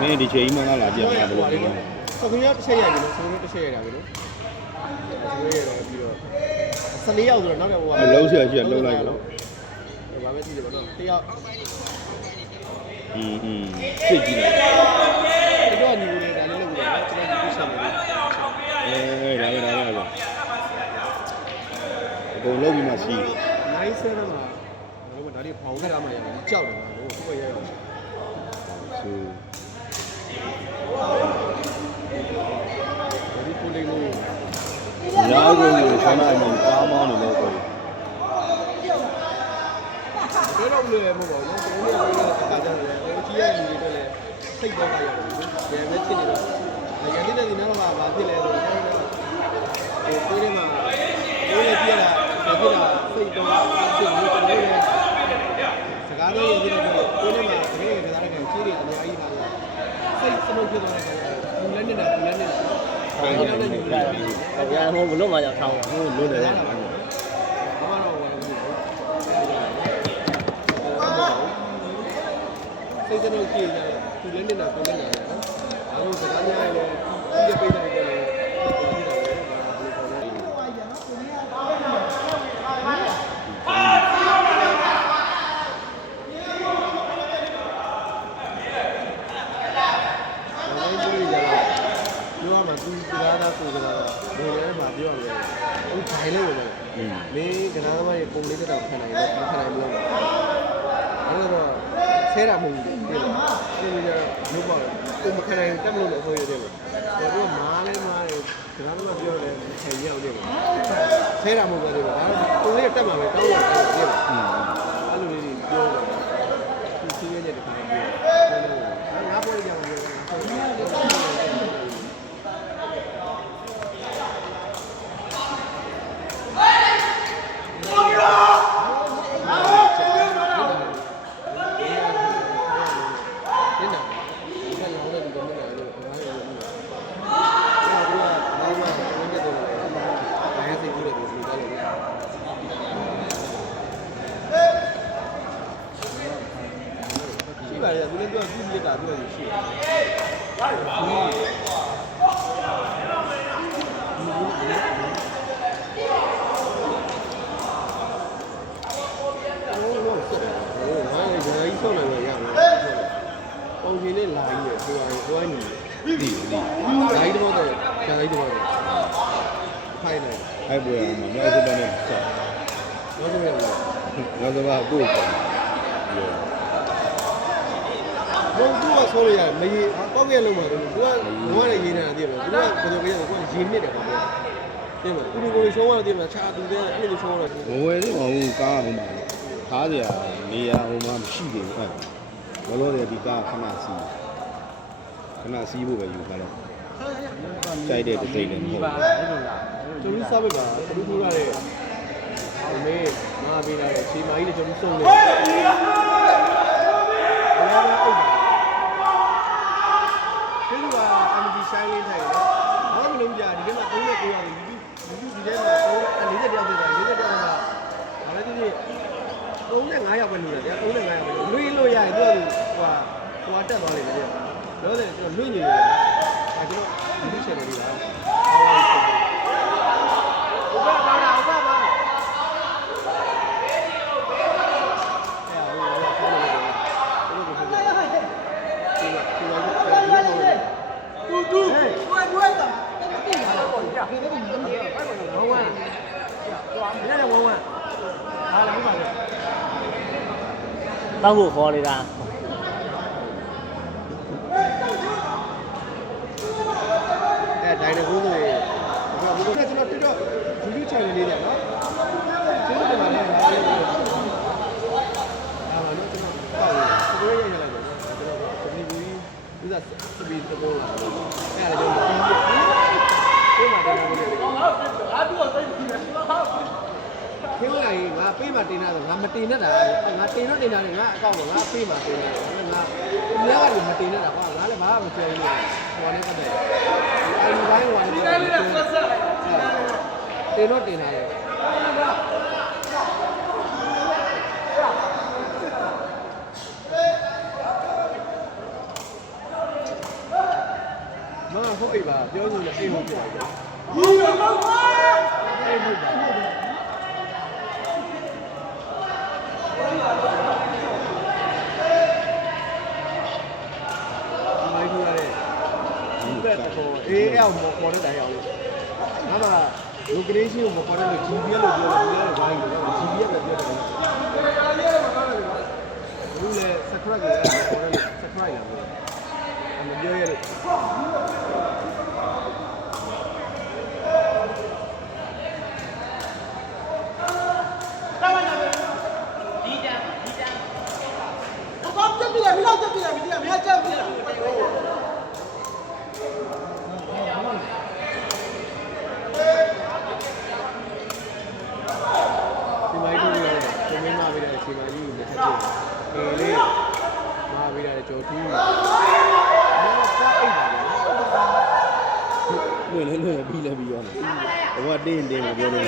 မင်းဒီချိန်မှန်းလာပြန်လာဘယ်လိုလဲဆိုခင်ဗျာတစ်ချက်ရတယ်ဆိုတော့တစ်ချက်ရတာပဲလို့ဆိုရတော့ပြီးတော့14ယောက်ဆိုတော့နောက်တော့ဟိုကလုံးဆက်ရှိလုံးလိုက်တော့ဘာပဲကြည့်တယ်ဗောနော်တယောက်စိတ်ကြည့်လိုက်တော့ညီကိုလေးဒါလေးလုပ်ပြီးတော့ကျွန်တော်ဒီဆက်နေတယ်ဒါအကုန်လုံးပြီးမှစီး97မှာဘာလို့ဒါလေးပေါင်းခဲ့တာမှရမယ်ကြောက်တယ်လို့သူ့ရဲ့ရောက်ဆိုဒီကိုလေးကိုလာကိုဆန္ဒအမြင်ကားမောင်းနေလို့ပြောတယ်တော့လွယ်မဟုတ်ပါဘူးကျွန်တော်တို့ကကားကြတယ်ဟိုကြီးရဲ့လူတွေတော့လည်းစိတ်တော့ကြရတယ်ဒီပဲဖြစ်နေတော့ရန်တဲ့ဒီနောက်မှာဘာဖြစ်လဲဆိုတော့ဟိုကိုယ်ထဲမှာကိုယ်လည်းပြရတာဖြစ်တာစိတ်တော့ဖြစ်နေတယ်ကျွန်တော်လည်းစကားလေးရည်ရတယ်ကိုယ်ထဲမှာတကယ်ကစားတဲ့ကောင်ကြီးတွေအများကြီးပါလားစိတ်စလုံးဖြစ်သွားတဲ့ကောင်ဘူးလည်းနေတာဘူးလည်းနေတာဟုတ်ရဟိုဘလို့မှကြောက်ထောင်းတာဟိုလွတ်တယ်စိတ်စလုံးကြည့်ရတယ်သူလည်းနေတာကိုလည်းနေတာနော်အဲလိုစကားများလည်းပြည့်ပေးတယ်ကြတယ်ပြောရမှာဘယ်လိုလဲဟိုဂျိုင်လေးဝင်တယ်မင်းကနာသမားရဲ့ပုံလေးတက်ခံနိုင်လို့မခံနိုင်ဘူးလို့အဲ့တော့ဆဲတာမဟုတ်ဘူးဒီလိုမျိုးပေါ့ကိုမခံနိုင်တက်မလို့လည်းအဆိုးရတယ်ပေါ့ဒါကမားလဲမားတယ်ကနာသမားပြောတယ်ခံရအောင်တယ်ဆဲတာမဟုတ်ဘူးဒါပုံလေးတက်မှာပဲတောင်းရတယ်အဲ့လိုလေးပြောတော့သူစီးရဲတဲ့ခါပြောငါပေါ်ရအောင်ပြောပါတယ်သူလည်းပြောသူ့မြစ်တာပြောလို့ရှိတယ်ပုံကြီးနဲ့လာကြီးရယ်ဟိုဟိုကနေဒီလာကြီးတော့တယ်ကျန်လာကြီးတော့တယ်ဖိုင်လိုက်အဲ့ပွဲမှာမြောက်စပန်နဲ့ဆက်တော့ဆိုရတယ်မြောက်စပန်ကိုပြောဘုံသူကဆိုရရမေးပေါက်ခဲ့လုံးမှာတော့သူကဘုံကလည်းရေးနေတာတည်းပဲသူကဘယ်လိုပေးလဲသူကရေနစ်တယ်ပေါ့တဲ့မှာသူတို့ကိုရှုံးရတဲ့မှာခြာတူတဲ့အဲ့လိုရှုံးရတော့မဝယ်သေးပါဘူးကားဟိုမှာထားစရာနေရာဟိုမှာမရှိသေးဘူးအဲ့လောလောဆယ်ဒီကားခဏစီးဖို့ပဲယူထားတော့ကြိုက်တဲ့တိတ်လည်းမဟုတ်ဘူးကျွန်တော်စားပဲပါသူတို့ရတဲ့အမေမာပေးလာတဲ့ချိန်မကြီးလည်းကျွန်တော်စုံနေဆိုင်လေးထိုင်တယ်။ဘာမှမလုပ်ကြဒီထဲမှာ39ရောက်ပြီ။ဒီထဲမှာ40တယောက်ဖြစ်သွား40တယောက်ကဘာလဲဒီ35ရောက်ပဲလို့ရတယ်35ရောက်ပဲလွှင့်လို့ရရင်သူကဟိုတက်သွားလိမ့်မယ်။လောတယ်ကျွန်တော်လွှင့်နေတယ်။အဲကျွန်တော်ဒီချက်လေးပါ။ဟုတ်ပါပါဟုတ်ပါပါတောက်ဖို့ခေါ်နေတာဒိုင်နကိုဆိုရင်ဘုရားကျွန်တော်တော် YouTube channel လေးတယ်နော်ကျေးဇူးတင်ပါတယ်အားလုံးကျွန်တော်ပေါ့စကွေးရရလိုက်တော့ကျွန်တော်ဒီဘူးဥစားစပီးတော့လာတယ်အဲ့ဒါကျွန်တော်ဒီမှာတင်နေတယ်အားတူစိတ်ကြည့်တယ်ခင်းလိုက်ငါပေးမှတင်တာဆိုငါမတင်တတ်တာငါတင်တော့တင်တာငါအကောင့်တော့ငါပေးမှတင်တာငါအများကြီးမတင်တတ်တာကွာငါလည်းဘာမှမပြောဘူးဟိုကနေကတည်းကအဲဒီဘိုင်းဟိုကနေတင်တော့တင်တာလေ ပြောလို့လည်းအိမ်မဖြစ်ဘူးအိမ်မဟုတ်ပါမိုင်းထူရတယ်ဒီဘက်တော့အေးအောင်ပေါ်တဲ့တိုင်အောင်လို့ငါက location ကိုပေါ်တဲ့လို့ GPS လို့ပြောတယ်ဒီကဝိုင်းလို့ GPS ပဲပြောတယ်ဘူးလေ subscribe ရတယ်ပေါ်တယ် subscribe လာလို့မပြောရလို့ဒီမိုင်းတို့ရတယ်ကိုမင်းမပေးတဲ့ချိန်မှာကြီးလက်ထက်ကျအေးလေးမပေးတဲ့ကြော်တူးဘာအိတ်ပါလဲ လွယ်လဲလွယ်ပြီးလဲပြီးရောတယ်ဘဝတင်းတင်းမပြောလို့